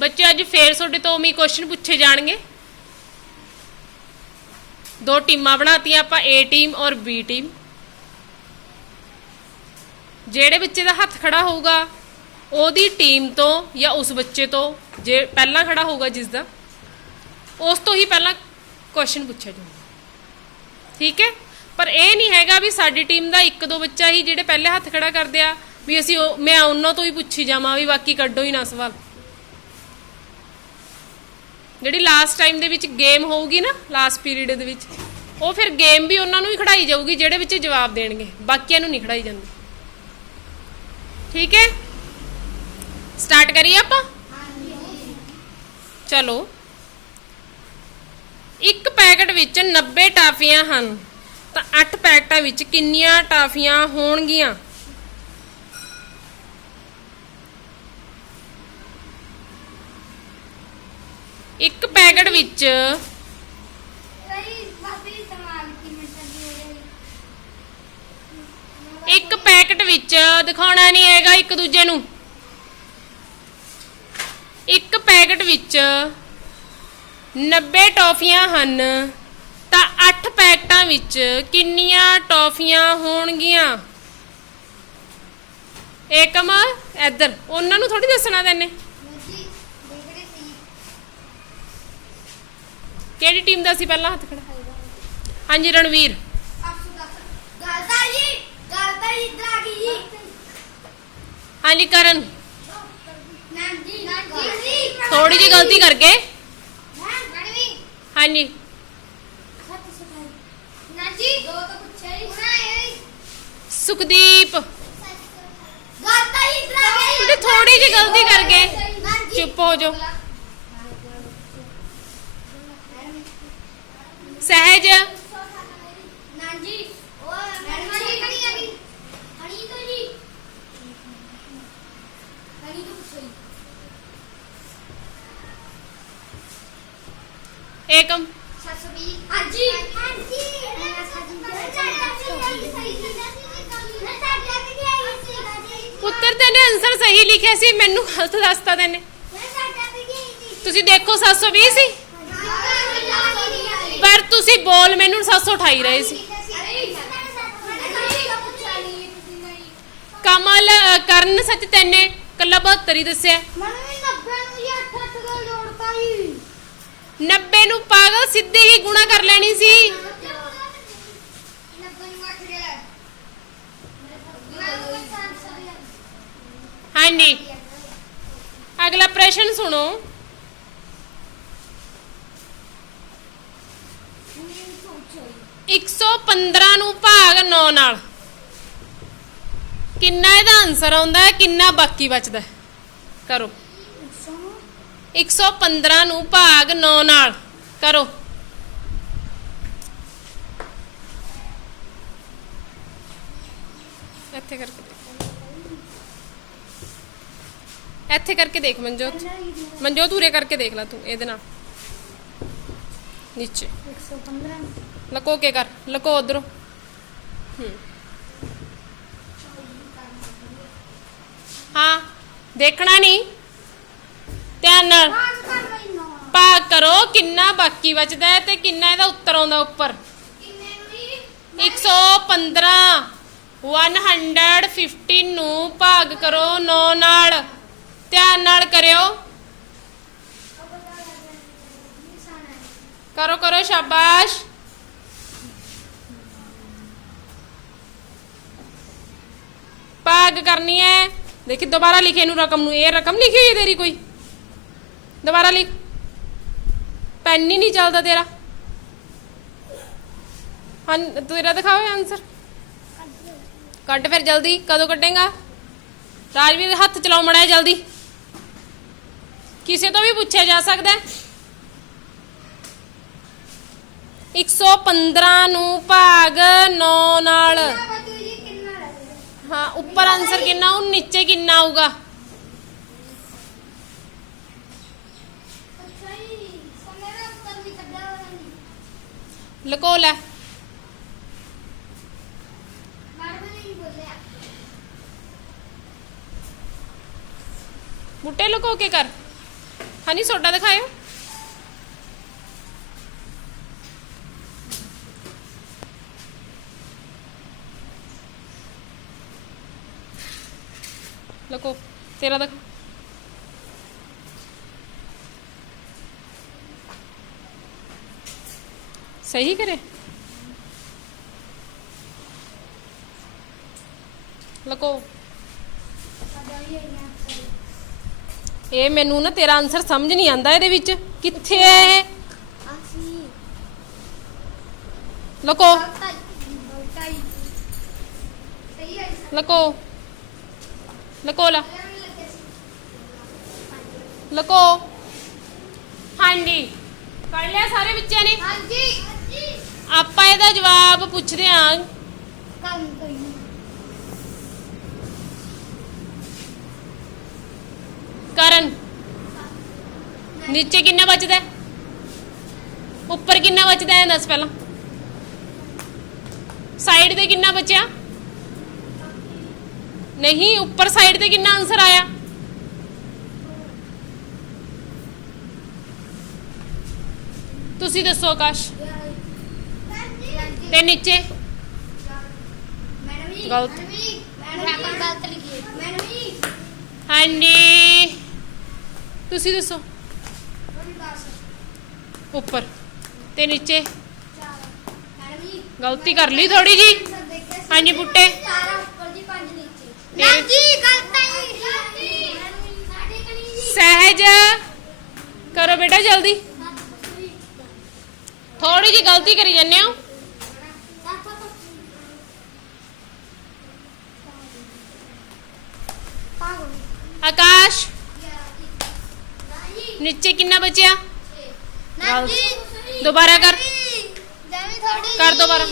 ਬੱਚੇ ਅੱਜ ਫੇਰ ਤੁਹਾਡੇ ਤੋਂ ਉਮੀ ਕੁਐਸਚਨ ਪੁੱਛੇ ਜਾਣਗੇ। ਦੋ ਟੀਮਾਂ ਬਣਾਤੀਆਂ ਆਪਾਂ, A ਟੀਮ ਔਰ B ਟੀਮ ਜਿਹੜੇ ਬੱਚੇ ਦਾ ਹੱਥ ਖੜਾ ਹੋਊਗਾ, ਉਹਦੀ ਟੀਮ ਤੋਂ ਜਾਂ ਉਸ ਬੱਚੇ ਤੋਂ ਜੇ ਪਹਿਲਾਂ ਖੜਾ ਹੋਊਗਾ ਜਿਸ ਦਾ, ਉਸ ਤੋਂ ਹੀ ਪਹਿਲਾਂ ਕੁਐਸਚਨ ਪੁੱਛਿਆ ਜਾਊਗਾ। ਠੀਕ ਹੈ? ਪਰ ਇਹ ਨਹੀਂ ਹੈਗਾ ਵੀ ਸਾਡੀ ਟੀਮ ਦਾ ਇੱਕ ਦੋ ਬੱਚਾ ਹੀ ਜਿਹੜੇ ਪਹਿਲੇ ਹੱਥ ਖੜਾ ਕਰਦੇ ਆ, ਵੀ ਅਸੀਂ ਉਹ- ਮੈਂ ਉਹਨਾਂ ਤੋਂ ਹੀ ਪੁੱਛੀ ਜਾਵਾਂ ਵੀ ਬਾਕੀ ਕੱਢੋ ਹੀ ਨਾ ਸਵਾਲ। ਜਿਹੜੀ ਲਾਸਟ ਟਾਈਮ ਦੇ ਵਿੱਚ ਗੇਮ ਹੋਊਗੀ ਨਾ ਲਾਸਟ ਪੀਰੀਅਡ ਦੇ ਵਿੱਚ, ਉਹ ਫਿਰ ਗੇਮ ਵੀ ਉਹਨਾਂ ਨੂੰ ਹੀ ਖੜਾਈ ਜਾਊਗੀ, ਜਿਹੜੇ ਵਿੱਚ ਜਵਾਬ ਦੇਣਗੇ। ਬਾਕੀਆਂ ਨੂੰ ਨਹੀਂ ਖੜਾਈ ਜਾਂਦੀ। ਠੀਕ ਹੈ? ਸਟਾਰਟ ਕਰੀਏ ਆਪਾਂ? ਚਲੋ। ਇੱਕ ਪੈਕਟ ਵਿੱਚ 90 ਟਾਫੀਆਂ ਹਨ, ਤਾਂ 8 ਪੈਕਟਾਂ ਵਿੱਚ ਕਿੰਨੀਆਂ ਟਾਫੀਆਂ ਹੋਣਗੀਆਂ ਇੱਕ ਪੈਕਟ ਵਿੱਚ। ਇੱਕ ਪੈਕਟ ਵਿੱਚ ਦਿਖਾਉਣਾ ਨਹੀਂ ਹੈਗਾ ਇੱਕ ਦੂਜੇ ਨੂੰ। ਇੱਕ ਪੈਕਟ ਵਿੱਚ 90 ਟੌਫੀਆਂ ਹਨ, ਤਾਂ 8 ਪੈਕਟਾਂ ਵਿੱਚ ਕਿੰਨੀਆਂ ਟੌਫੀਆਂ ਹੋਣਗੀਆਂ? ਏਕਮ ਇੱਧਰ, ਉਹਨਾਂ ਨੂੰ ਥੋੜੀ ਦੱਸਣਾ ਤੈਨੇ? ਕਿਹੜੀ ਟੀਮ ਦਾ ਸੀ ਪਹਿਲਾਂ ਹੱਥ ਖੜਾ? ਹਾਂਜੀ ਰਣਵੀਰ। ਹਾਂਜੀ ਕਰਨ। ਥੋੜੀ ਜਿਹੀ ਗਲਤੀ ਕਰਕੇ। ਹਾਂਜੀ। ਸੁਖਦੀਪ। ਥੋੜੀ ਜਿਹੀ ਗਲਤੀ ਕਰਕੇ। ਚੁੱਪ ਹੋ ਜਾਓ। ਸਹਿਜ। ਏਕਮ। ਪੁੱਤਰ ਤੈਨੇ ਆਨਸਰ ਸਹੀ ਲਿਖਿਆ ਸੀ। ਮੈਨੂੰ ਗਲਤ ਦੱਸਤਾ ਤੈਨੇ। ਤੁਸੀਂ ਦੇਖੋ 720 ਸੀ। ਪਰ ਤੁਸੀਂ ਬੋਲ ਮੈਨੂੰ 728 ਰਹੇ ਸੀ। ਕਮਲ ਅ, ਕਰਨ ਸੱਚ ਤੈਨੇ ਕੱਲਾ 72 ਹੀ ਦੱਸਿਆ। 90 ਨੂੰ ਪਾਗਲ ਸਿੱਧੇ ਹੀ ਗੁਣਾ ਕਰ ਲੈਣੀ ਸੀ। ਹਾਂਜੀ। ਅਗਲਾ ਪ੍ਰਸ਼ਨ ਸੁਣੋ। ਇੱਕ ਸੌ 15 ਨੂੰ ਭਾਗ 9 ਨਾਲ। ਕਿੰਨਾ ਇਹਦਾ ਆਨਸਰ ਆਉਂਦਾ ਹੈ, ਕਿੰਨਾ ਬਾਕੀ ਬਚਦਾ ਕਰੋ। 115 ਨੂੰ ਭਾਗ 9 ਨਾਲ। ਕਰੋ। ਇੱਥੇ ਕਰਕੇ ਦੇਖ। ਇੱਥੇ ਕਰਕੇ ਦੇਖ ਮਨਜੋਤ। ਮਨਜੋਤ ਉਰੇ ਕਰਕੇ ਦੇਖ ਲੈ ਤੂੰ, ਇਹਦੇ ਨਾਲ। ਨੀਚੇ। ਲਕੋ ਕੇ ਕਰ, ਲਕੋ ਉਧਰੋਂ। ਹਾਂ। ਦੇਖਣਾ ਨਹੀਂ। ਧਿਆਨ ਨਾਲ। ਭਾਗ ਕਰੋ, ਕਿੰਨਾ ਬਾਕੀ ਬਚਦਾ ਹੈ ਤੇ ਕਿੰਨਾ ਇਹਦਾ ਉੱਤਰ ਆਉਂਦਾ ਉੱਪਰ। 115 115 ਨੂੰ ਭਾਗ ਕਰੋ 9 ਨਾਲ। ਧਿਆਨ ਨਾਲ ਕਰਿਓ। ਕਰੋ ਕਰੋ, ਸ਼ਾਬਾਸ਼। ਭਾਗ ਕਰਨੀ ਹੈ। ਦੇਖੀ, ਦੁਬਾਰਾ ਲਿਖੇ, ਇਹਨੂੰ ਰਕਮ ਨੂੰ, ਇਹ ਰਕਮ ਲਿਖੀ ਹੋਈ ਤੇਰੀ ਕੋਈ। ਦੁਬਾਰਾ ਲਿਖ। ਪੈਨ ਹੀ ਨਹੀਂ ਚੱਲਦਾ ਤੇਰਾ। ਹਾਂ ਤੇਰਾ ਦਿਖਾਓ ਆਨਸਰ ਕੱਢ ਫਿਰ ਜਲਦੀ, ਕਦੋਂ ਕੱਢੇਗਾ? ਰਾਜਵੀਰ ਹੱਥ ਚਲਾਓ ਮੜਾ ਜਲਦੀ। ਕਿਸੇ ਤੋਂ ਵੀ ਪੁੱਛਿਆ ਜਾ ਸਕਦਾ ਹੈ। 115 ਨੂੰ ਭਾਗ 9 ਨਾਲ। ਹਾਂ ਉੱਪਰ ਆਨਸਰ ਕਿੰਨਾ ਉਹ ਨੀਚੇ ਕਿੰਨਾ ਆਊਗਾ ਲਕੋ ਲੈ ਬੁੱਟੇ ਲਕੋ ਕੇ ਕਰ ਹਨੀ ਸੋਡਾ ਦਿਖਾਇਓ ਲਕੋ ਤੇਰਾ ਦਿਖਾ ਸਹੀ ਕਰੇ? ਲਕੋ। ਇਹ ਮੈਨੂੰ ਨਾ ਤੇਰਾ ਆਨਸਰ ਸਮਝ ਨਹੀਂ ਆਂਦਾ ਇਹਦੇ ਵਿੱਚ। ਕਿੱਥੇ ਹੈ ਇਹ? ਅਸੀਂ ਲਕੋ ਲਕੋ। ਲਕੋ ਲਾ ਲਕੋ। ਹਾਂਜੀ। ਪੜ ਲਿਆ ਸਾਰੇ ਬੱਚਿਆਂ ਨੇ? ਹਾਂਜੀ। ਆਪਾਂ ਇਹਦਾ ਜਵਾਬ ਪੁੱਛਦੇ ਆਂ। ਕੰਮ ਕਰੀ ਕਰਨ। ਨੀਚੇ ਕਿੰਨਾ ਬਚਦਾ? ਹੈ? ਉੱਪਰ ਕਿੰਨਾ ਬਚਦਾ? ਹੈ ਦੱਸ ਪਹਿਲਾਂ। ਸਾਈਡ ਤੇ ਕਿੰਨਾ ਬਚਿਆ? ਨਹੀਂ ਉੱਪਰ ਸਾਈਡ ਤੇ ਕਿੰਨਾ ਆਨਸਰ ਆਇਆ? ਤੁਸੀਂ ਦੱਸੋ ਆਕਾਸ਼। ਤੇ ਨੀਚੇ? ਗਲਤ। ਹਾਂਜੀ। ਤੁਸੀਂ ਦੱਸੋ। ਉੱਪਰ। ਤੇ ਨੀਚੇ? ਗਲਤੀ ਕਰ ਲਈ ਥੋੜੀ ਜੀ। ਹਾਂਜੀ ਬੁੱਟੇ। ਨੀਚੇ ਤੇਰੇ- ਜੀ ਗਲਤ ਹੈ ਜੀ ਸਾਡੇ ਕਣੀ ਜੀ ਸਹਿਜ ਕਰੋ ਬੇਟਾ ਜਲਦੀ ਥੋੜੀ ਜੀ ਗਲਤੀ ਕਰੀ ਜੰਨੇ ਹੋ ਆਕਾਸ਼ ਨੀਚੇ ਕਿੰਨਾ ਬਚਿਆ ਗਲਤ। ਦੁਬਾਰਾ ਕਰ। ਕਰ ਦੁਬਾਰਾ।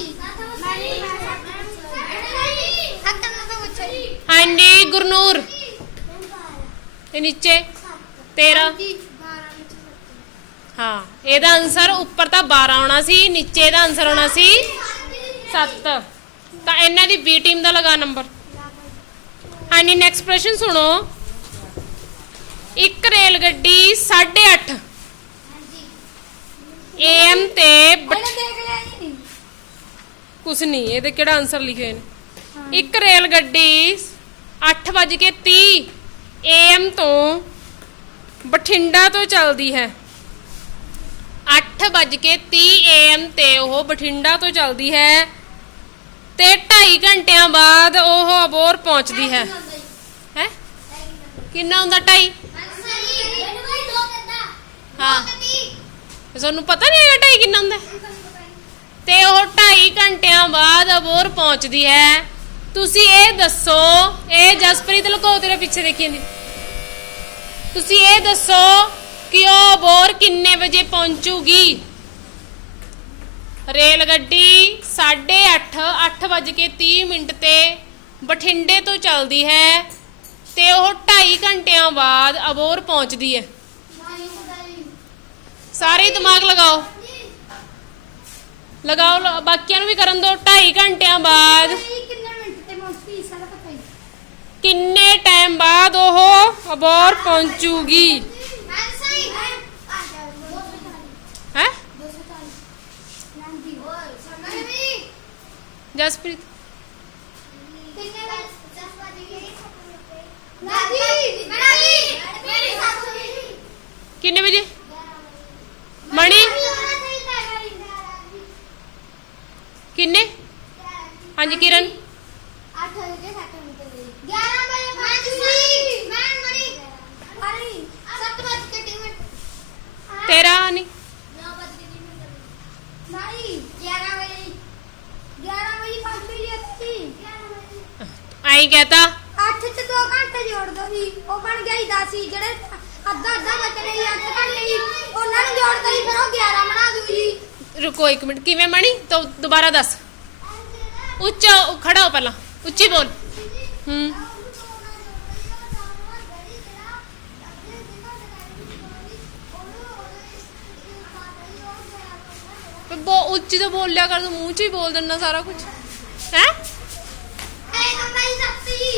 ਹਾਂਜੀ ਗੁਰਨੂਰ। ਤੇ ਨੀਚੇ। ਤੇਰਾ। ਹਾਂ ਇਹਦਾ ਆਨਸਰ ਉੱਪਰ ਤਾਂ 12 ਆਉਣਾ ਸੀ ਨੀਚੇ ਇਹਦਾ ਆਨਸਰ ਆਉਣਾ ਸੀ 7 ਤਾਂ ਇਹਨਾਂ ਦੀ ਬੀ ਟੀਮ ਦਾ ਲਗਾ ਨੰਬਰ ਹਾਂਜੀ ਨੈਕਸਟ ਪ੍ਰਸ਼ਨ ਸੁਣੋ। ਇੱਕ ਰੇਲ ਗੱਡੀ 8:30 ਏਐਮ ਤੇ ਕੁਛ ਨਹੀਂ ਇਹਦੇ ਕਿਹੜਾ ਆਨਸਰ ਲਿਖੇ ਨੇ? ਇੱਕ ਰੇਲ ਗੱਡੀ 8:30 ਏਐਮ ਤੋਂ ਬਠਿੰਡਾ ਤੋਂ ਚੱਲਦੀ ਹੈ। 8:30 ਏਐਮ ਤੇ ਉਹ ਬਠਿੰਡਾ ਤੋਂ ਚੱਲਦੀ ਹੈ ਤੇ 2.5 ਘੰਟਿਆਂ ਬਾਅਦ ਉਹ ਅਬੋਰ ਪਹੁੰਚਦੀ ਹੈ। ਹੈ? ਕਿੰਨਾ ਹੁੰਦਾ 2.5 ਹਾਂ। ਤੁਹਾਨੂੰ ਪਤਾ ਨਹੀਂ ਹੈਗਾ 2.5 ਕਿੰਨਾ ਹੁੰਦਾ? ਤੇ ਉਹ 2.5 ਘੰਟਿਆਂ ਬਾਅਦ ਅਬੋਰ ਪਹੁੰਚਦੀ ਹੈ। ਤੁਸੀਂ ਇਹ ਦੱਸੋ, ਇਹ ਜਸਪ੍ਰੀਤ ਲੁਕੋ ਤੇਰੇ ਪਿੱਛੇ ਦੇਖੀ ਜਾਂਦੀ। ਤੁਸੀਂ ਇਹ ਦੱਸੋ ਕਿ ਉਹ ਅਬੋਰ ਕਿੰਨੇ ਵਜੇ ਪਹੁੰਚੂਗੀ? ਰੇਲ ਗੱਡੀ 8:30 8:30 ਮਿੰਟ ਤੇ ਬਠਿੰਡੇ ਤੋਂ ਚੱਲਦੀ ਹੈ ਤੇ ਉਹ 2.5 ਘੰਟਿਆਂ ਬਾਅਦ ਅਬੋਰ ਪਹੁੰਚਦੀ ਹੈ। ਸਾਰੇ ਦਿਮਾਗ ਲਗਾਓ। ਲਗਾਓ ਬਾਕੀਆਂ ਨੂੰ ਵੀ ਕਰਨ ਦਿਓ। 2.5 ਘੰਟਿਆਂ ਬਾਅਦ ਕਿੰਨੇ ਮਿੰਟ ਤੇ ਪਹੁੰਚੀ ਸਾਰਾ ਪਤਾ ਹੀ ਕਿੰਨੇ ਟਾਈਮ ਬਾਅਦ ਉਹ ਅਬੋਰ ਪਹੁੰਚੂਗੀ ਮੈਂ ਸਹੀ ਹੈ ਹੈ 240 ਨਾਂਦੀ ਓਏ ਸਮਝ ਵੀ ਜਸਪ੍ਰੀਤ ਕਿੰਨੇ ਵਜੇ 10 ਵਜੇ ਨਾਂਦੀ ਨਾਂਦੀ ਮੇਰੀ ਸਾਸੂ ਕਿੰਨੇ ਵਜੇ ਮਣੀ ਕਿੰਨੇ ਹਾਂਜੀ ਕਿਰਨ 8 ਵਜੇ 7 ਮਿੰਟ 11 ਵਜੇ ਪਹੁੰਚੀ ਮੈਂ ਮਣੀ ਅਰੇ 7 ਵਜੇ ਕੇ ਮਿੰਟ ਤੇਰਾ ਨਹੀਂ 9 ਵਜੇ ਕੇ ਮਿੰਟ ਨਹੀਂ 11 ਵਜੇ 11 ਵਜੇ ਪਹੁੰਚ ਗਈ ਸੀ 11 ਵਜੇ ਆਈ ਕਹਤਾ 8 ਤੇ 2 ਘੰਟੇ ਜੋੜ ਦੋ ਸੀ ਉਹ ਬਣ ਗਿਆ ਹੀ 10 ਸੀ ਜਿਹੜੇ ਅੱਧਾ ਅੱਧਾ ਬਚਣੇ ਸੀ 8 ਘੰਟੇ ਸੀ ਉਹਨਾਂ ਨੂੰ ਜੋੜ ਦੋ ਸੀ ਫਿਰ ਉਹ 11 ਬਣਾ ਦੂ ਜੀ ਰੁਕੋ ਇੱਕ ਮਿੰਟ ਕਿਵੇਂ ਮਣੀ ਤੋ ਦੁਬਾਰਾ ਦੱਸ ਉੱਚਾ ਉ- ਖੜਾ ਹੋ ਪਹਿਲਾਂ ਉੱਚੀ ਬੋਲ ਹੂੰ ਤੇ ਬੋ ਉੱਚੀ ਤਾਂ ਬੋਲਿਆ ਕਰ ਤੂੰ ਮੂੰਹ 'ਚ ਹੀ ਬੋਲ ਦਿੰਦਾ ਸਾਰਾ ਕੁਝ ਹੈ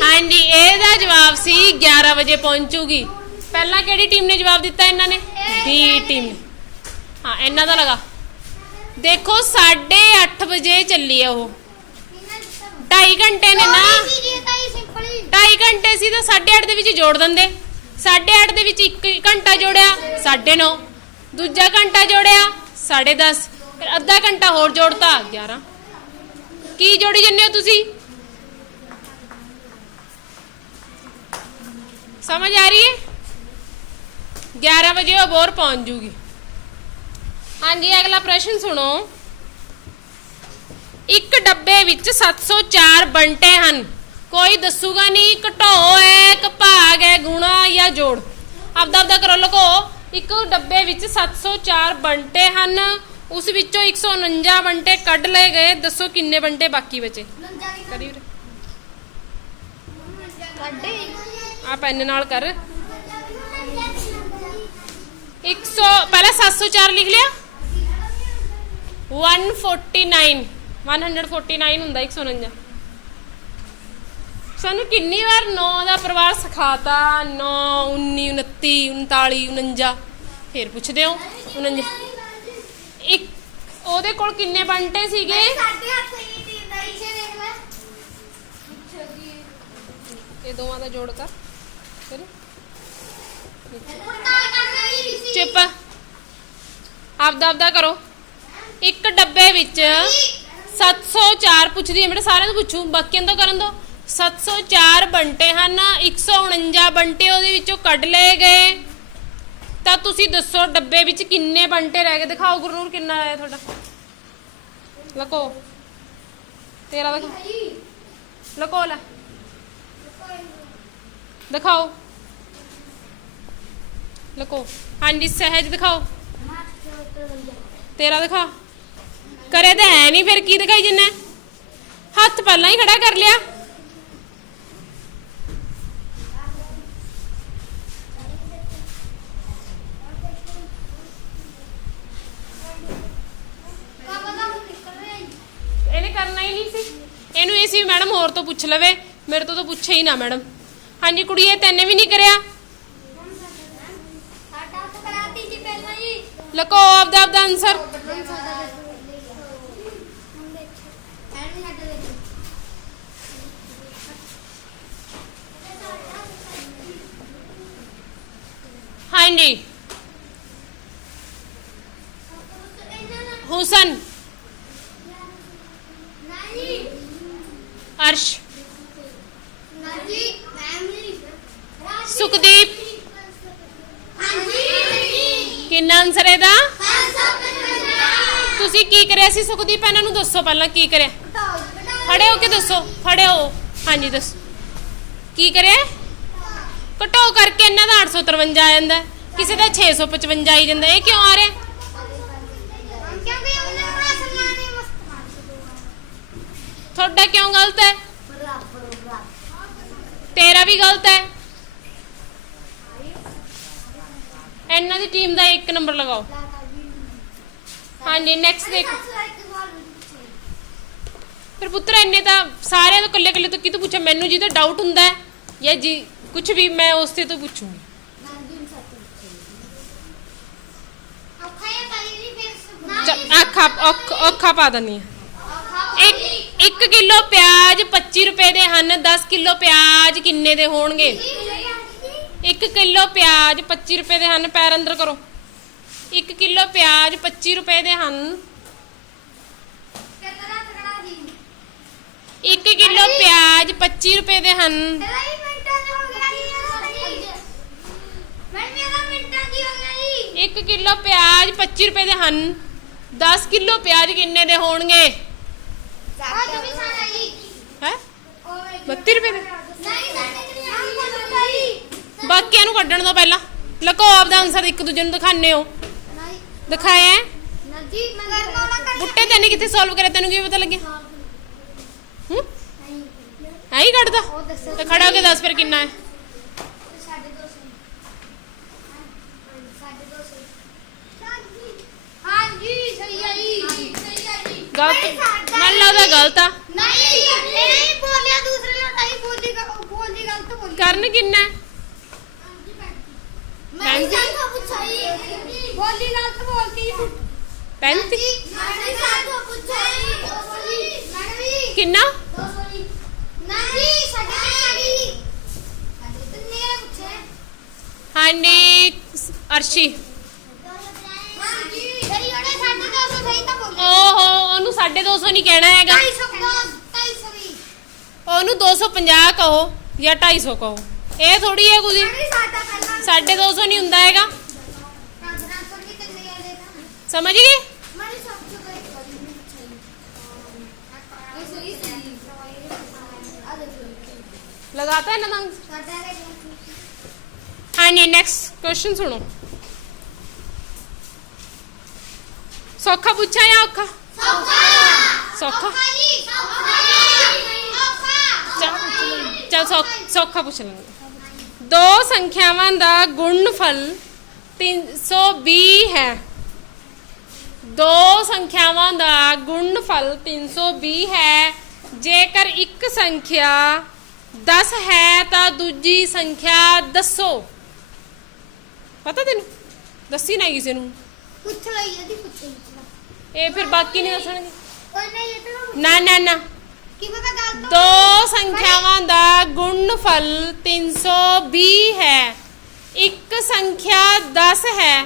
ਹਾਂਜੀ ਇਹਦਾ ਜਵਾਬ ਸੀ 11 ਵਜੇ ਪਹੁੰਚੂਗੀ ਪਹਿਲਾਂ ਕਿਹੜੀ ਟੀਮ ਨੇ ਜਵਾਬ ਦਿੱਤਾ ਇਹਨਾਂ ਨੇ ਬੀ ਟੀਮ ਨੇ ਹਾਂ ਇਹਨਾਂ ਦਾ ਲਗਾ ਦੇਖੋ 8:30 ਵਜੇ ਚੱਲੀ ਆ ਉਹ 2.5 ਘੰਟੇ ਨੇ ਨਾ ਸੀ ਜੀ ਤਾਂ ਹੀ ਸਿੰਪਲ ਹੀ 2.5 ਘੰਟੇ ਸੀ ਤਾਂ 8:30 ਦੇ ਵਿੱਚ ਜੋੜ ਦਿੰਦੇ। 8:30 ਦੇ ਵਿੱਚ 1 ਘੰਟਾ ਜੋੜਿਆ 9:30 ਦੂਜਾ ਘੰਟਾ ਜੋੜਿਆ 10:30 ਫਿਰ ਅੱਧਾ ਘੰਟਾ ਹੋਰ ਜੋੜਤਾ 11 ਕੀ ਜੋੜੀ ਜੰਨੇ ਹੋ ਤੁਸੀਂ? ਸਮਝ ਆ ਰਹੀ ਹੈ? 11 ਵਜੇ ਉਹ ਬੋਰ ਪਹੁੰਚ ਜੂਗੀ। ਹਾਂਜੀ, ਅਗਲਾ ਪ੍ਰਸ਼ਨ ਸੁਣੋ। ਇੱਕ ਡੱਬੇ ਵਿੱਚ 704 ਬੰਟੇ ਹਨ। ਕੋਈ ਦੱਸੂਗਾ ਨਹੀਂ ਘਟੋ ਹੈ ਕਭਾਗ ਹੈ, ਗੁਣਾ ਜਾਂ ਜੋੜ। ਆਪਦਾ ਆਪਦਾ ਕਰੋ ਲਗੋ ਇੱਕ ਡੱਬੇ ਵਿੱਚ 704 ਬੰਟੇ ਹਨ। ਉਸ ਵਿੱਚੋਂ 149 ਬੰਟੇ ਕੱਢ ਲਏ ਗਏ। ਦੱਸੋ ਕਿੰਨੇ ਬੰਟੇ ਬਾਕੀ ਬਚੇ? ਕਰੀ ਕੱਢੇ ਆ ਪੈਨ ਨਾਲ ਕਰ। 100 ਪਹਿਲਾਂ 704 ਲਿਖ ਲਿਆ। 149 149 ਹੁੰਦਾ 149 ਸਾਨੂੰ ਕਿੰਨੀ ਵਾਰ 9 ਦਾ ਪਰਿਵਾਰ ਸਿਖਾਤਾ 9 19 29 39 49 ਫੇਰ ਪੁੱਛਦੇ ਹੋ 49 ਇੱਕ ਉਹਦੇ ਕੋਲ ਕਿੰਨੇ ਬੰਟੇ ਸੀਗੇ? ਸਾਡੇ ਹੱਥ ਹੀ ਟੀਮ ਦਾ ਇਸੇ ਦੇਖ ਲੈ। ਇਹ ਦੋਵਾਂ ਦਾ ਜੋੜ ਕਰ। ਫਿਰ ਚੁੱਪ। ਆਪਦਾ ਆਪਦਾ ਕਰੋ। ਇੱਕ ਡੱਬੇ ਵਿੱਚ 704 ਪੁੱਛਦੀ ਹੈ। ਮੇਰੇ ਸਾਰਿਆਂ ਨੂੰ ਪੁੱਛੂ। ਬਾਕੀਆਂ ਤੋਂ ਕਰਨ ਦੋ। 704 ਬੰਟੇ ਹਨ 149 ਬੰਟੇ ਉਹਦੇ ਵਿੱਚੋਂ ਕੱਢ ਲਏ ਗਏ। ਤਾਂ ਤੁਸੀਂ ਦੱਸੋ ਡੱਬੇ ਵਿੱਚ ਕਿੰਨੇ ਬੰਟੇ ਰਹਿ ਗਏ? ਦਿਖਾਓ ਗੁਰਨੂਰ, ਕਿੰਨਾ ਆਇਆ ਤੁਹਾਡਾ? ਲਕੋ। ਤੇਰਾ ਦਿਖਾ। ਲਕੋ ਲੈ। ਦਿਖਾਓ। ਲਕੋ। ਹਾਂਜੀ, ਸਹਿਜ ਦਿਖਾਓ। ਤੇਰਾ ਦਿਖਾ। ਕਰੇ ਤਾਂ ਹੈ ਨਹੀਂ, ਫਿਰ ਕੀ ਦਿਖਾਈ ਜਿੰਨਾ? ਹੱਥ ਪਹਿਲਾਂ ਹੀ ਖੜਾ ਕਰ ਲਿਆ ਕੰਮ ਦਾ ਹੁਣ ਨਿਕਲ ਰਿਹਾ ਜੀ ਇਹਨੇ ਕਰਨਾ ਹੀ ਨਹੀਂ ਸੀ। ਇਹਨੂੰ ਇਹ ਸੀ ਵੀ ਮੈਡਮ ਹੋਰ ਤੋਂ ਪੁੱਛ ਲਵੇ। ਮੇਰੇ ਤੋਂ ਤਾਂ ਪੁੱਛੇ ਹੀ ਨਾ ਮੈਡਮ। ਹਾਂਜੀ ਕੁੜੀਏ ਤੈਨੇ ਵੀ ਨਹੀਂ ਕਰਿਆ? ਸਾਡਾ ਤਾਂ ਕਰਾਤੀ ਜੀ ਪਹਿਲਾਂ ਹੀ। ਲਕੋ ਆਪਦਾ ਆਪਦਾ ਆਨਸਰ ਹਾਂਜੀ ਹੁਸਨ ਅਰਸ਼ ਸੁਖਦੀਪ ਕਿੰਨਾ ਆਨਸਰ ਇਹਦਾ ਤੁਸੀਂ ਕੀ ਕਰਿਆ ਸੀ ਸੁਖਦੀਪ ਇਹਨਾਂ ਨੂੰ ਦੱਸੋ ਪਹਿਲਾਂ ਕੀ ਕਰਿਆ? ਖੜੇ ਹੋ ਕੇ ਦੱਸੋ? ਖੜੇ ਹੋ ਹਾਂਜੀ, ਦੱਸੋ। ਕੀ ਕਰਿਆ? ਘਟੋ ਕਰਕੇ ਇਹਨਾਂ ਦਾ 853 ਆ ਜਾਂਦਾ। ਕਿਸੇ ਦਾ 655 ਆਈ ਜਾਂਦਾ। ਇਹ ਕਿਉਂ ਆ ਰਿਹਾ? ਤੁਹਾਡਾ ਕਿਉਂ ਗਲਤ ਹੈ? ਤੇਰਾ ਵੀ ਗਲਤ ਹੈ। ਇਹਨਾਂ ਦੀ ਟੀਮ ਦਾ 1 ਨੰਬਰ ਲਗਾਓ। ਹਾਂਜੀ ਨੈਕਸਟ ਦੇਖੋ। ਫਿਰ ਪੁੱਤਰ, ਇੰਨੇ ਤਾਂ ਸਾਰਿਆਂ ਤੋਂ ਕੱਲੇ ਕੱਲੇ ਤੋਂ ਕਿਤੋਂ ਪੁੱਛਾਂ? ਮੈਨੂੰ ਜਿਹਦਾ ਡਾਊਟ ਹੁੰਦਾ ਹੈ ਜਾਂ ਜੀ ਕੁਝ ਵੀ ਮੈਂ ਉਸੇ ਤੋਂ ਪੁੱਛੂੰਗੀ। ਚ- ਅੱਖਾਂ ਔਖਾ ਪਾ ਦਨੀ ਇੱਕ 1 ਕਿਲੋ ਪਿਆਜ਼ 25 ਰੁਪਏ ਦੇ ਹਨ 10 ਕਿਲੋ ਪਿਆਜ਼ ਕਿੰਨੇ ਦੇ ਹੋਣਗੇ? 1 ਕਿਲੋ ਪਿਆਜ਼ 25 ਰੁਪਏ ਦੇ ਹਨ, ਪੈਰ ਅੰਦਰ ਕਰੋ। 1 ਕਿਲੋ ਪਿਆਜ਼ 25 ਰੁਪਏ ਦੇ ਹਨ 1 ਕਿਲੋ ਪਿਆਜ਼ 25 ਰੁਪਏ ਦੇ ਹਨ। 1 ਕਿਲੋ ਪਿਆਜ਼ 25 ਰੁਪਏ ਦੇ ਹਨ। 10 ਕਿਲੋ ਪਿਆਜ਼ ਕਿੰਨੇ ਦੇ ਹੋਣਗੇ? ਹੈ 32 ਰੁਪਏ ਦੇ? ਬਾਕੀਆਂ ਨੂੰ ਕੱਢਣ ਤੋਂ ਪਹਿਲਾਂ। ਲਕੋ ਆਪਦਾ ਆਨਸਰ ਇੱਕ ਦੂਜੇ ਨੂੰ ਦਿਖਾਣੇ ਹੋ। ਦਿਖਾਇਆ? ਬੁੱਟੇ ਤੈਨੇ ਕਿੱਥੇ ਸੋਲਵ ਕਰਿਆ? ਤੈਨੂੰ ਕੀ ਪਤਾ ਲੱਗਿਆ? ਹੈ ਹੀ ਕੱਢਦਾ ਤੇ ਖੜਾ ਹੋ ਕੇ ਦੱਸ ਫਿਰ ਕਿੰਨਾ ਹੈ 250 नहीं नहीं बोलिया दूसरे लोग बोली बोली गलत बोली ਕਰਨ बोली गलत बोलती किन्ना? ਹਾਂਜੀ ਅਰਸ਼ੀ। ਹਾਂ ਜੀ ਓਹੋ ਉਹਨੂੰ 250 ਨਹੀਂ ਕਹਿਣਾ ਹੈਗਾ। ਉਹਨੂੰ 250 ਕਹੋ ਜਾਂ 250 ਕਹੋ। ਇਹ ਥੋੜੀ ਹੈ ਕੁਝ 250 ਨਹੀਂ ਹੁੰਦਾ ਹੈਗਾ। ਸਮਝ ਗਏ ਮੈਂ ਸਭ ਤੋਂ ਹਾਂਜੀ ਨੈਕਸਟ ਕੁਐਸਚਨ ਸੁਣੋ। ਸੌਖਾ ਪੁੱਛਿਆ ਜਾਂ ਔਖਾ? ਸੌਖਾ। ਸੌਖਾ ਜੀ। ਸੌਖਾ ਚਲ ਸੌਖਾ ਪੁੱਛ ਲਾਂਗੇ ਦੋ ਸੰਖਿਆਵਾਂ ਦਾ ਗੁਣਨਫਲ 320 ਹੈ। ਦੋ ਸੰਖਿਆਵਾਂ ਦਾ ਗੁਣਨਫਲ 320 ਹੈ। ਜੇਕਰ ਇੱਕ ਸੰਖਿਆ 10 ਹੈ ਤਾਂ ਦੂਜੀ ਸੰਖਿਆ ਦੱਸੋ। ਪਤਾ ਤੈਨੂੰ? ਦੱਸੀ ਨਾ ਕਿਸੇ ਨੂੰ। ਪੁੱਛ ਲਈ ਇਹਦੀ ਪੁੱਛ ਲਈ। ਇਹ ਫਿਰ ਬਾਕੀ ਨਹੀਂ ਦੱਸਣਗੇ। ਕੋਈ ਨਹੀਂ ਇਹ ਤਾਂ ਨਾ ਨਾ ਨਾ। ਕੀ ਪਤਾ ਗੱਲ ਤੋਂ ਦੋ ਸੰਖਿਆਵਾਂ ਦਾ ਗੁਣਨਫਲ 320 ਹੈ। ਇੱਕ ਸੰਖਿਆ 10 ਹੈ।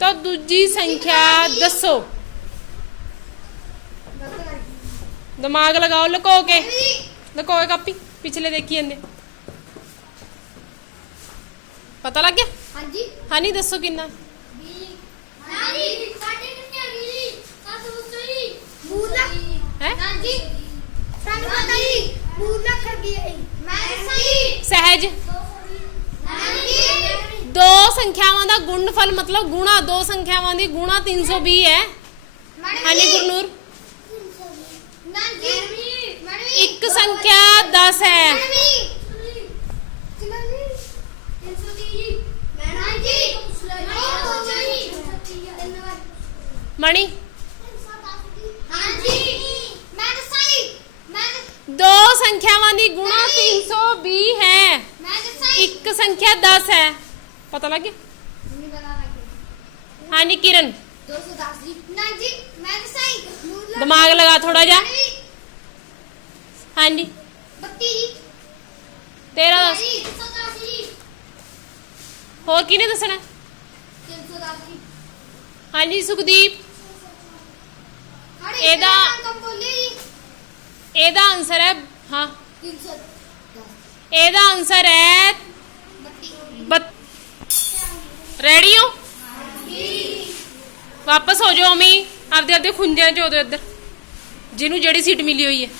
ਤਾਂ ਦੂਜੀ ਸੰਖਿਆ ਦੱਸੋ। ਦਿਮਾਗ ਲਗਾਓ ਲੁਕੋ ਕੇ। ਲੁਕੋਏ ਕਾਪੀ ਪਿਛਲੇ ਦੇਖੀ ਜਾਂਦੇ। ਪਤਾ ਲੱਗ ਗਿਆ? ਹਾਂਜੀ। ਹਾਂ ਨਹੀਂ ਦੱਸੋ ਕਿੰਨਾ? ਨਾਨੀ ਸਾਡੇ ਕਿੰਨੇ ਆ ਗਈ ਸੱਤ ਬੁੱਤਰੀ ਮੂਲਾ ਹੈ? ਹਾਂਜੀ। ਸਾਨੂੰ ਪਤਾ ਹੀ ਮੂਲਾ ਕਰ ਗਈ ਮੈਂ ਸਹੀ ਸਹਿਜ। ਨਾਨੀ। ਦੋ ਸੰਖਿਆਵਾਂ ਦਾ ਗੁਣਨਫਲ ਮਤਲਬ ਗੁਣਾ ਦੋ ਸੰਖਿਆਵਾਂ ਦੀ ਗੁਣਾ 320 ਹੈ। ਹਾਂਜੀ ਗੁਰਨੂਰ। ਨਾਨੀ। ਇੱਕ ਸੰਖਿਆ 10 ਹੈ। ਮਣੀ ਦੋ ਸੰਖਿਆਵਾਂ ਦੀ ਗੁਣਾ 320 ਹੈ ਇੱਕ ਸੰਖਿਆ 10 ਹੈ ਪਤਾ ਲੱਗ ਗਿਆ ਹਾਂਜੀ ਕਿਰਨ ਦਿਮਾਗ ਲਗਾ ਥੋੜਾ ਜਿਹਾ ਹਾਂਜੀ ਤੇਰਾ ਦੱਸ ਹੋਰ ਕਿਹਨੇ ਦੱਸਣਾ? ਹਾਂਜੀ ਸੁਖਦੀਪ। ਇਹਦਾ- ਇਹਦਾ ਆਨਸਰ ਹੈ ਹਾਂ। ਇਹਦਾ ਆਨਸਰ ਹੈ ਰੈਡੀ ਹੋ? ਵਾਪਸ ਹੋ ਜਾਓ ਅਮੀ। ਆਪਦੇ ਆਪਦੇ ਖੁੰਝਾਂ 'ਚ ਉਹਦੇ ਇੱਧਰ। ਜਿਹਨੂੰ ਜਿਹੜੀ ਸੀਟ ਮਿਲੀ ਹੋਈ ਹੈ।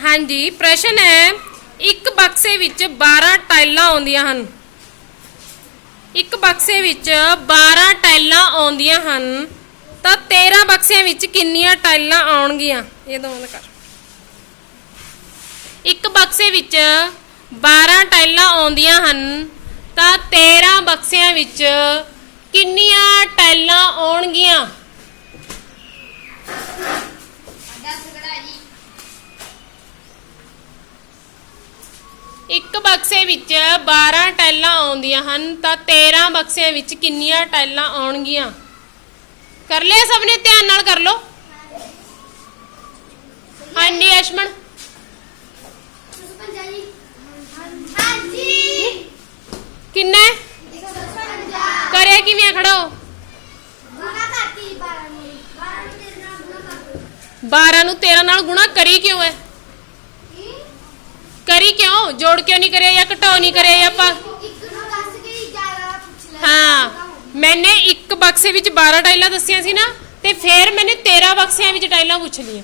ਹਾਂਜੀ ਪ੍ਰਸ਼ਨ ਹੈ ਇੱਕ ਬਕਸੇ ਵਿੱਚ 12 ਟਾਈਲਾਂ ਆਉਂਦੀਆਂ ਹਨ। ਇੱਕ ਬਕਸੇ ਵਿੱਚ 12 ਟਾਈਲਾਂ ਆਉਂਦੀਆਂ ਹਨ, ਤਾਂ 13 ਬਕਸਿਆਂ ਵਿੱਚ ਕਿੰਨੀਆਂ ਟਾਈਲਾਂ ਆਉਣਗੀਆਂ? ਇਹ ਦੋਵਾਂ ਦਾ ਕਰ। ਇੱਕ ਬਕਸੇ ਵਿੱਚ 12 ਟਾਈਲਾਂ ਆਉਂਦੀਆਂ ਹਨ, ਤਾਂ 13 ਬਕਸਿਆਂ ਵਿੱਚ ਕਿੰਨੀਆਂ ਟਾਈਲਾਂ ਆਉਣਗੀਆਂ? ਇੱਕ ਬਕਸੇ ਵਿੱਚ 12 ਟਾਈਲਾਂ ਆਉਂਦੀਆਂ ਹਨ ਤਾਂ 13 ਬਕਸਿਆਂ ਵਿੱਚ ਕਿੰਨੀਆਂ ਟਾਈਲਾਂ ਆਉਣਗੀਆਂ? ਕਰ ਲਿਆ ਸਭ ਨੇ ਧਿਆਨ ਨਾਲ ਕਰ ਲਓ। ਹਾਂਜੀ ਅਸ਼ਮਨ ਕਿੰਨਾ? ਕਰਿਆ ਕਿਵੇਂ ਖੜੋ। 12 ਨੂੰ। 13 ਨਾਲ ਗੁਣਾ ਕਰੀ ਕਿਉਂ ਹੈ? ਕਰੀ ਕਿਉਂ? ਜੋੜ ਕਿਉਂ ਨਹੀਂ ਕਰਿਆ ਜਾਂ ਘਟਾਓ ਨਹੀਂ ਕਰਿਆ ਜਾਂ ਆਪਾਂ? ਹਾਂ ਮੈਨੇ ਇੱਕ ਬਕਸੇ ਵਿੱਚ 12 ਟਾਈਲਾਂ ਦੱਸੀਆਂ ਸੀ ਨਾ ਤੇ ਫਿਰ ਮੈਨੇ 13 ਬਕਸਿਆਂ ਵਿੱਚ ਟਾਈਲਾਂ ਪੁੱਛ ਲਈਆਂ।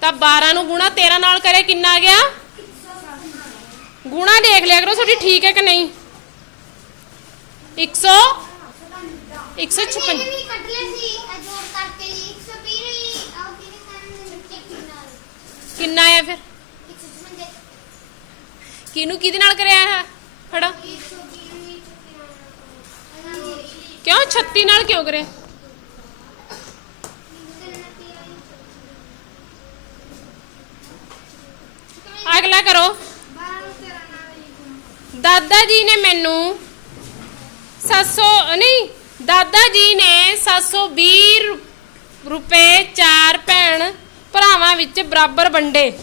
ਤਾਂ 12 ਨੂੰ ਗੁਣਾ 13 ਨਾਲ ਕਰੇ ਕਿੰਨਾ ਆ ਗਿਆ? ਗੁਣਾ ਦੇਖ ਲਿਆ ਕਰੋ ਤੁਹਾਡੀ ਠੀਕ ਹੈ ਕਿ ਨਹੀਂ? 100 156 ਕਿੰਨਾ ਆਇਆ ਫਿਰ? ਕਿਹਨੂੰ ਕਿਹਦੇ ਨਾਲ ਕਰਿਆ ਹੈ ਫੜਾ। ਕਿਉਂ? 36 ਨਾਲ ਕਿਉਂ ਕਰਿਆ? ਅਗਲਾ ਕਰੋ। ਦਾਦਾ ਜੀ ਨੇ ਮੈਨੂੰ 700 ਨਹੀਂ, ਦਾਦਾ ਜੀ ਨੇ 720 ਰੁ- ਰੁਪਏ ਚਾਰ ਭੈਣ ਭਰਾਵਾਂ ਵਿੱਚ ਬਰਾਬਰ ਵੰਡੇ।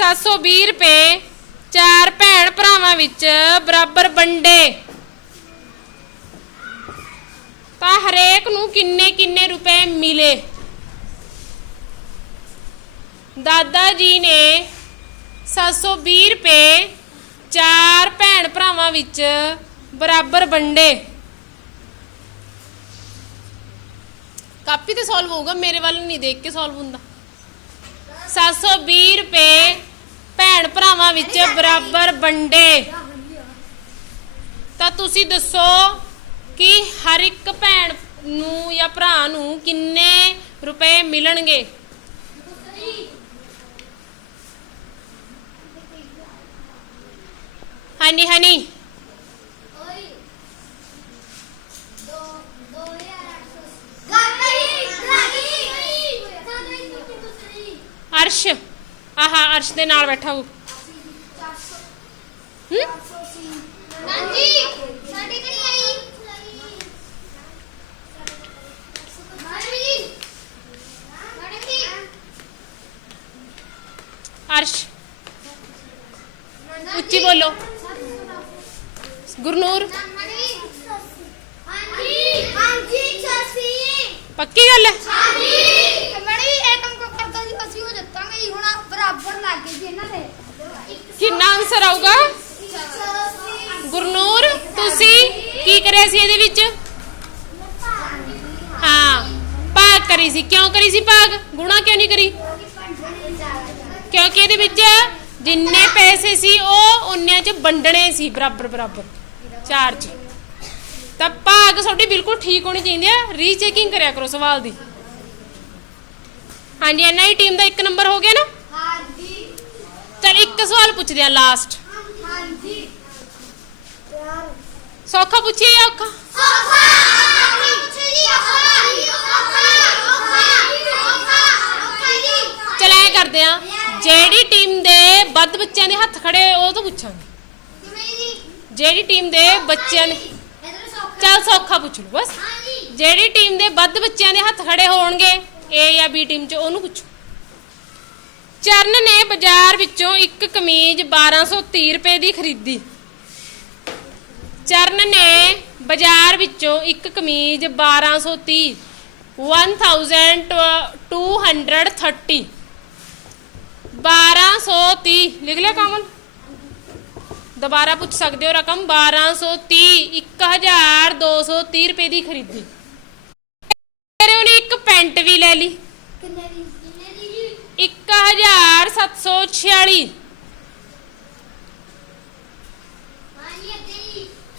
720 ਰੁਪਏ ਚਾਰ ਭੈਣ ਭਰਾਵਾਂ ਵਿੱਚ ਬਰਾਬਰ ਵੰਡੇ। ਤਾਂ ਹਰੇਕ ਨੂੰ ਕਿੰਨੇ ਕਿੰਨੇ ਰੁਪਏ ਮਿਲੇ? ਦਾਦਾ ਜੀ ਨੇ 720 ਰੁਪਏ ਚਾਰ ਭੈਣ ਭਰਾਵਾਂ ਵਿੱਚ ਬਰਾਬਰ ਵੰਡੇ। ਕਾਪੀ ਤੇ ਸੋਲਵ ਹੋਊਗਾ, ਮੇਰੇ ਵੱਲ ਨਹੀਂ ਦੇਖ ਕੇ ਸੋਲਵ ਹੁੰਦਾ। 720 ਰੁਪਏ ਭੈਣ ਭਰਾਵਾਂ ਵਿੱਚ ਬਰਾਬਰ ਵੰਡੇ। ਤਾਂ ਤੁਸੀਂ ਦੱਸੋ ਕਿ ਹਰ ਇੱਕ ਭੈਣ ਨੂੰ ਜਾਂ ਭਰਾ ਨੂੰ ਕਿੰਨੇ ਰੁਪਏ ਮਿਲਣਗੇ? ਹਾਂਜੀ ਹਾਂਜੀ। ਅਰਸ਼। ਆਹਾ ਅਰਸ਼ ਦੇ ਨਾਲ ਬੈਠਾ ਹੋ ਹੂੰ ਅਰਸ਼ ਉੱਚੀ ਬੋਲੋ ਗੁਰਨੂਰ ਪੱਕੀ ਗੱਲ ਹੈ ਕਿੰਨਾ ਆਨਸਰ ਆਊਗਾ? ਗੁਰਨੂਰ, ਤੁਸੀਂ ਕੀ ਕਰਿਆ ਸੀ ਇਹਦੇ ਵਿੱਚ? ਹਾਂ, ਭਾਗ ਕਰੀ ਸੀ। ਕਿਉਂ ਕਰੀ ਸੀ ਭਾਗ? ਗੁਣਾ ਕਿਉਂ ਨਹੀਂ ਕਰੀ? ਕਿਉਂਕਿ ਇਹਦੇ ਵਿੱਚ ਜਿੰਨੇ ਪੈਸੇ ਸੀ, ਉਹ ਉਹਨਿਆਂ ਚ ਵੰਡਣੇ ਸੀ। ਬਰਾਬਰ ਬਰਾਬਰ। ਚਾਰ ਚ। ਤਾਂ ਭਾਗ ਤੁਹਾਡੀ ਬਿਲਕੁਲ ਠੀਕ ਹੋਣੀ ਚਾਹੀਦੀ ਹੈ ਰੀਚੈਕਿੰਗ ਕਰਿਆ ਕਰੋ ਸਵਾਲ ਦੀ। ਹਾਂਜੀ ਐਨਆਈ ਟੀਮ ਦਾ ਇੱਕ ਨੰਬਰ ਹੋ ਗਿਆ ਨਾ? ਚਲ ਇੱਕ ਸਵਾਲ ਪੁੱਛਦੇ ਆ ਲਾਸਟ ਸੌਖਾ ਪੁੱਛੀਏ ਜਾਂ ਔਖਾ ਚਲ ਐ ਕਰਦੇ ਆ ਜਿਹੜੀ ਟੀਮ ਦੇ ਵੱਧ ਬੱਚਿਆਂ ਦੇ ਹੱਥ ਖੜੇ ਉਹ ਤੋਂ ਪੁੱਛਾਂਗੇ ਜਿਹੜੀ ਟੀਮ ਦੇ ਬੱਚਿਆਂ ਨੇ ਚਲ ਸੌਖਾ ਪੁੱਛ ਲਓ ਬਸ ਜਿਹੜੀ ਟੀਮ ਦੇ ਵੱਧ ਬੱਚਿਆਂ ਦੇ ਹੱਥ ਖੜੇ ਹੋਣਗੇ ਏ ਜਾਂ ਬੀ ਟੀਮ ਚ ਉਹਨੂੰ ਪੁੱਛੋ ਚਰਨ ਨੇ ਬਾਜ਼ਾਰ ਵਿੱਚੋਂ ਇੱਕ ਕਮੀਜ਼ 1230 ਰੁਪਏ ਦੀ ਖਰੀਦੀ। ਚਰਨ ਨੇ ਬਾਜ਼ਾਰ ਵਿੱਚੋਂ ਇੱਕ ਕਮੀਜ਼ 1230 1230 1230 ਲਿਖ ਲਿਆ ਕਮਲ ਦੁਬਾਰਾ ਪੁੱਛ ਸਕਦੇ ਹੋ ਰਕਮ? 1230 1230 ਰੁਪਏ ਦੀ ਖਰੀਦੀ ਫਿਰ ਉਹਨੇ ਇੱਕ ਪੈਂਟ ਵੀ ਲੈ ਲਈ 1746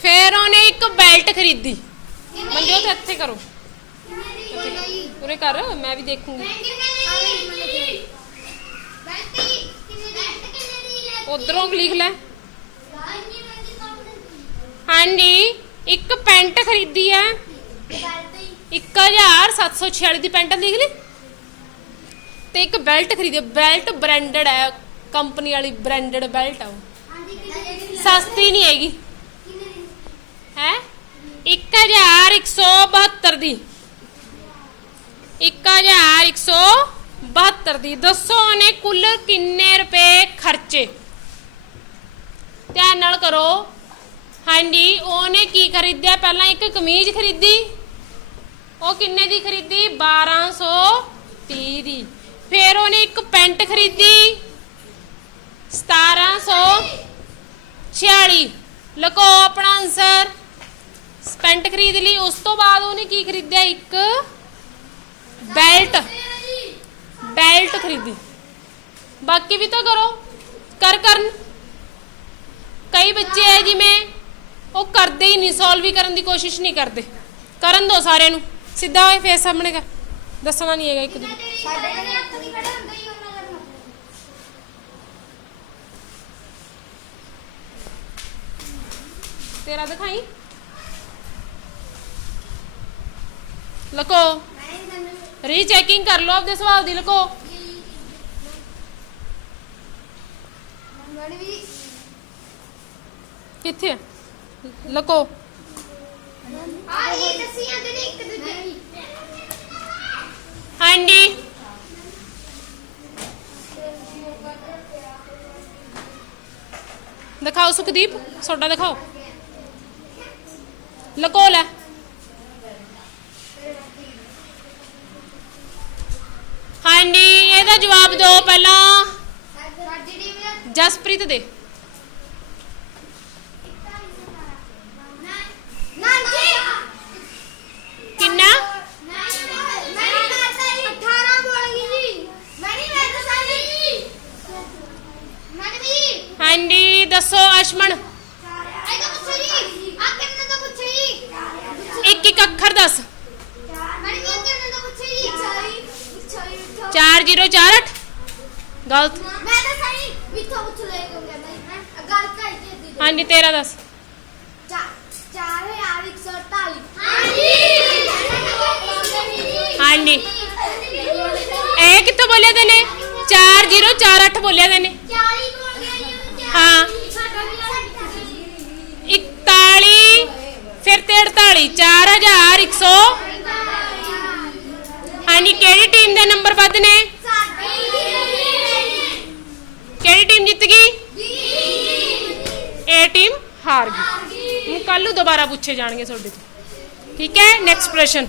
ਫਿਰ ਉਹਨੇ ਇੱਕ ਬੈਲਟ ਖਰੀਦੀ। ਮੰਜੋ ਤੇ ਇੱਥੇ ਕਰੋ। ਉਰੇ ਕਰ, ਮੈਂ ਵੀ ਦੇਖੂੰਗੀ। ਉਧਰੋਂ ਲਿਖ ਲੈ। ਹਾਂਜੀ, ਇੱਕ ਪੈਂਟ ਖਰੀਦੀ ਹੈ। 1746 ਦੀ ਪੈਂਟ ਲਿਖ ਲਈ। ਤੇ ਇੱਕ ਬੈਲਟ ਖਰੀਦੀ ਬੈਲਟ ਬ੍ਰਾਂਡਡ ਹੈ ਕੰਪਨੀ ਵਾਲੀ ਬ੍ਰਾਂਡਡ ਬੈਲਟ ਆ ਉਹ। ਸਸਤੀ ਨਹੀਂ ਹੈਗੀ। ਹੈ? 1172 ਦੀ। 1172 ਦੀ। ਦੱਸੋ ਉਹਨੇ ਕੁੱਲ ਕਿੰਨੇ ਰੁਪਏ ਖਰਚੇ? ਧਿਆਨ ਨਾਲ ਕਰੋ। ਹਾਂਜੀ ਉਹਨੇ ਕੀ ਖਰੀਦਿਆ? ਪਹਿਲਾਂ ਇੱਕ ਕਮੀਜ਼ ਖਰੀਦੀ। ਉਹ ਕਿੰਨੇ ਦੀ ਖਰੀਦੀ? 1230 ਦੀ ਫਿਰ ਉਹਨੇ ਇੱਕ ਪੈਂਟ ਖਰੀਦੀ। 1746 ਲਕੋ ਆਪਣਾ ਆਨਸਰ ਪੈਂਟ ਖਰੀਦ ਲਈ, ਉਸ ਤੋਂ ਬਾਅਦ ਉਹਨੇ ਕੀ ਖਰੀਦਿਆ? ਇੱਕ ਬੈਲਟ। ਬੈਲਟ ਖਰੀਦੀ। ਬਾਕੀ ਵੀ ਤਾਂ ਕਰੋ। ਕਰ ਕਰਨ। ਕਈ ਬੱਚੇ ਐ ਜਿਵੇਂ, ਉਹ ਕਰਦੇ ਹੀ ਨਹੀਂ ਸੋਲਵ ਹੀ ਕਰਨ ਦੀ ਕੋਸ਼ਿਸ਼ ਨਹੀਂ ਕਰਦੇ। ਕਰਨ ਦੋ ਸਾਰਿਆਂ ਨੂੰ। ਸਿੱਧਾ ਹੋਏ ਫੇਸ ਸਾਹਮਣੇ ਕਰ। ਦੱਸਣਾ ਨਹੀਂ ਹੈਗਾ ਇੱਕ ਦੂਜੇ ਤੇਰਾ ਦਿਖਾਈ। ਲਕੋ। ਰੀਚੈਕਿੰਗ ਕਰ ਲਓ ਆਪਦੇ ਸਵਾਲ ਦੀ ਲਕੋ। ਕਿੱਥੇ ਆ? ਲਕੋ। ਆਹੀ ਦੱਸੀਆਂ ਜਿਹੜੀ ਇੱਕ ਦੂਜੇ ਦਿਖਾਓ ਸੁਖਦੀਪ ਸੋਡਾ ਦਿਖਾਓ। ਲਕੋ ਲੈ ਹਾਂਜੀ ਇਹਦਾ ਜਵਾਬ ਦਿਓ ਪਹਿਲਾਂ। ਜਸਪ੍ਰੀਤ ਦੇ ਨਾਂਜੀ ਕਿੰਨਾ ਮੈਂ ਨਹੀਂ ਕਰਦਾ ਜੀ 18 ਬੋਲ ਗਈ ਜੀ ਮੈਂ ਨਹੀਂ ਮੈਂ ਤਾਂ ਸਾਡੀ ਮਨਵੀ ਹਾਂਜੀ ਦੱਸੋ ਅਸ਼ਮਨ ਇੱਕ ਇੱਕ ਅੱਖਰ ਦੱਸ। ਮਨਵੀ ਕਿੰਨੇ ਦਾ ਪੁੱਛੋ 4048 ਗਲਤ। ਮੈਂ ਤਾਂ ਸਹੀ ਮਿੱਠੋ ਪੁੱਛ ਲੈ ਕਿਉਂਕਿ ਮੈਂ ਗੱਲ ਕਰ ਕੇ ਹਾਂਜੀ, ਤੇਰਾ ਦੱਸ। ਚਾਰ ਚਾਰ ਹਜ਼ਾਰ ਇੱਕ ਸੌ ਅੜਤਾਲੀ ਹਾਂਜੀ। ਹਾਂਜੀ ਇਹ ਕਿੱਥੋਂ ਬੋਲਿਆ ਤੈਨੇ? 4048 ਬੋਲਿਆ ਤੈਨੇ 40 ਬੋਲ ਗਿਆ ਜੀ ਹਾਂ। ਸਾਡਾ ਵੀ 41 ਫਿਰ ਤੇ 48 4100 ਹਾਂਜੀ, ਕਿਹੜੀ ਟੀਮ ਦੇ ਨੰਬਰ ਵੱਧ ਨੇ ਕਿਹੜੀ ਟੀਮ ਜਿੱਤ ਗਈ? ਇਹ ਟੀਮ ਹਾਰ ਗਈ। ਹੁਣ ਕੱਲ ਨੂੰ ਦੁਬਾਰਾ ਪੁੱਛੇ ਜਾਣਗੇ ਤੁਹਾਡੇ ਤੋਂ। ਠੀਕ ਹੈ? ਨੈਕਸਟ ਪ੍ਰਸ਼ਨ।